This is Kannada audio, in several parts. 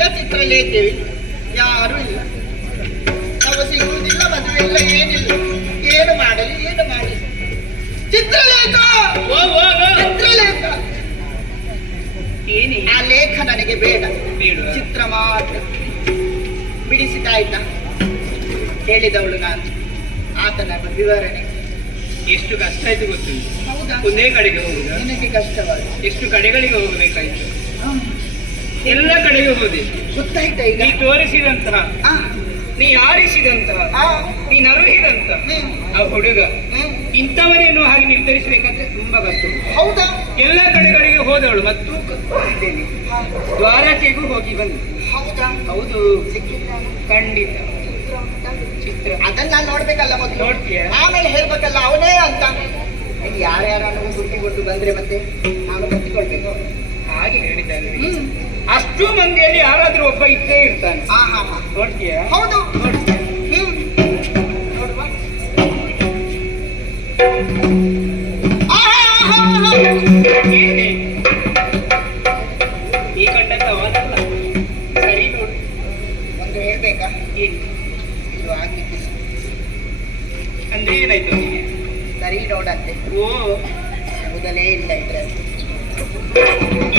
ಎಲ್ಲ ಚಿತ್ರಲ್ಲೇ ಇದ್ದೇವೆ? ಯಾರೂ ಇಲ್ಲ. ನಾವು ಸಿಗುವುದಿಲ್ಲ ಇಲ್ಲ ಏನಿಲ್ಲ. ಏನು ಮಾಡಲಿ ಏನು ಮಾಡಲಿ. ಚಿತ್ರಲೇಖ! ಚಿತ್ರಲೇಖ! ಆ ಲೇಖ ನನಗೆ ಬೇಡ. ಚಿತ್ರ ಮಾತ್ರ. ಬಿಡಿಸಿದಾಯ್ತ ಹೇಳಿದವಳು ನಾನು. ಆತನ ವಿವರಣೆ. ಎಷ್ಟು ಕಷ್ಟ ಆಯ್ತು ಗೊತ್ತಿಲ್ಲ ಒಂದೇ ಕಡೆಗೆ ಹೋಗುದು? ನನಗೆ ಕಷ್ಟವಾದ ಎಷ್ಟು ಕಡೆಗಳಿಗೆ ಹೋಗಬೇಕಾಯ್ತು? ಎಲ್ಲ ಕಡೆಗೆ ಹೋದೆ. ಗೊತ್ತಾಯ್ತಾ ಈಗ? ನೀ ತೋರಿಸಿದಂತಹ ನೀ ಆರಿಸಿದಂತಹ ನೀ ನರುಹಿದಂತ ಆ ಹುಡುಗ. ಇಂಥವರೇನು ಹಾಗೆ ನಿರ್ಧರಿಸಬೇಕಂದ್ರೆ ತುಂಬಾ ಬಂತು ಹೌದಾ? ಎಲ್ಲ ಕಡೆಗಳಿಗೆ ಹೋದವಳು ಮತ್ತು ಇದ್ದೇನೆ ದ್ವಾರಕೆಗೂ ಹೋಗಿ ಬಂದು. ಹೌದಾ? ಹೌದು. ಖಂಡಿತ. ಚಿತ್ರ ಅದನ್ನ ನಾನ್ ನೋಡ್ಬೇಕಲ್ಲ ಮೊದಲು. ನೋಡ್ತೀಯ? ಆಮೇಲೆ ಹೇಳ್ಬೇಕಲ್ಲ ಅವನೇ ಅಂತ. ಯಾರ್ಯಾರನ್ನು ಹುಟ್ಟಿಕೊಟ್ಟು ಬಂದ್ರೆ ಮತ್ತೆ? ನಾನು ಕಟ್ಟಿಕೊಳ್ಬೇಕು. ಹಾಗೆ ಹೇಳಿದ್ದಾನೆ. ಹ್ಮ್. ಅಷ್ಟು ಮಂದಿಯಲ್ಲಿ ಯಾರಾದ್ರೂ ಒಬ್ಬ ಇದ್ದೇ ಇರ್ತಾನೆ. ಹಾ, ಹಾ. ನೋಡ್ತೀಯ? ಹೌದು ನೋಡ್ತೀಯ ಹ್ಮ್ ನೋಡುವ. ಏನೇ? ಈ ಕಂಡಂತ ಅವನಲ್ಲ ಸರಿ ನೋಡು. ಒಂದು ಹೇಳ್ಬೇಕಾ? ಏನು? ಇದು ಆಗ್ಲಿಕ್ಕೆ ಅಂದ್ರೆ ಏನಾಯ್ತು ಅವನಿಗೆ ಸರಿ ನೋಡಂತೆ ಓ. ಮೊದಲೇ ಇಲ್ಲ ಇದ್ರಲ್ಲಿ.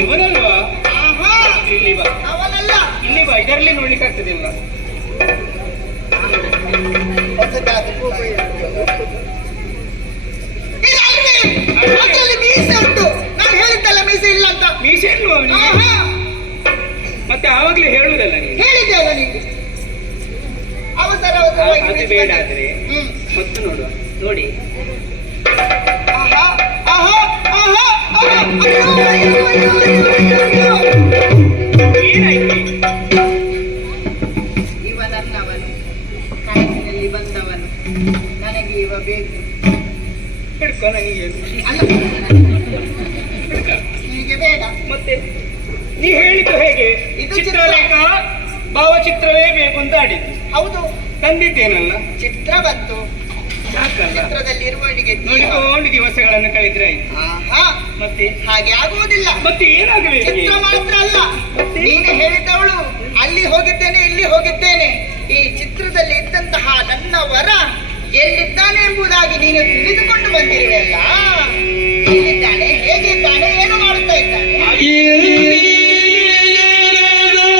ಇವನಲ್ವಾ? ಬಾ ಅವನಲ್ಲ. ಇಲ್ಲಿ ಬಾ ಇದರಲ್ಲಿ ನೋಡ್ಲಿಕ್ಕೆ ಆಗ್ತದಿಲ್ಲ? ಮೀಸೆ ಉಂಟು. ನಾನು ಹೇಳಿದ್ದಲ್ಲ ಮೀಸೆ ಇಲ್ಲ ಅಂತ. ಮೀಸೆ ಇಲ್ವಾ ಮತ್ತೆ ಆವಾಗ್ಲೇ ಹೇಳುದಲ್ಲ ನೀನು? ಅದು ಬೇಡ. ಆದ್ರೆ. ಮತ್ತು ನೋಡುವ. ನೋಡಿ. ಆಹಾ, ಆಹಾ, ಆಹಾ, ಅಯ್ಯೋ, ಅಯ್ಯೋ, ಇವ ಬೇಕು ಹಿಡ್ಕೊ ನನಗೆ. ಅಲ್ಲ ಬೇಡ. ಮತ್ತೆ ನೀ ಹೇಳಿದ್ದು ಹೇಗೆ? ಇದು ಚಿತ್ರಲೇಖ ಭಾವಚಿತ್ರವೇ ಬೇಕು ಅಂತ ಆಡಿದ್ದು. ಹೌದು. ತಂದಿದ್ದೇನಲ್ಲ? ಚಿತ್ರ ಬಂತು. ಚಿತ್ರದಲ್ಲಿ ಇರುವವನಿಗೆ ನೋಡಿಕೊಂಡು ದಿವಸಗಳನ್ನು ಕಳೆದ್ರೆ ಆಯ್ತು. ಮತ್ತೆ? ಹಾಗೆ ಆಗುವುದಿಲ್ಲ. ಮತ್ತೆ ಏನಾಗಬೇಕು ಚಿತ್ರ ಮಾತ್ರ ಅಲ್ಲ. ನೀನು ಹೇಳಿದವಳು. ಅಲ್ಲಿ ಹೋಗಿದ್ದೇನೆ ಇಲ್ಲಿ ಹೋಗಿದ್ದೇನೆ. ಈ ಚಿತ್ರದಲ್ಲಿ ಇದ್ದಂತಹ ನನ್ನ ವರ ಎಲ್ಲಿದ್ದಾನೆ ಎಂಬುದಾಗಿ ನೀನು ತಿಳಿದುಕೊಂಡು ಬಂದಿರುವೆಯಲ್ಲ?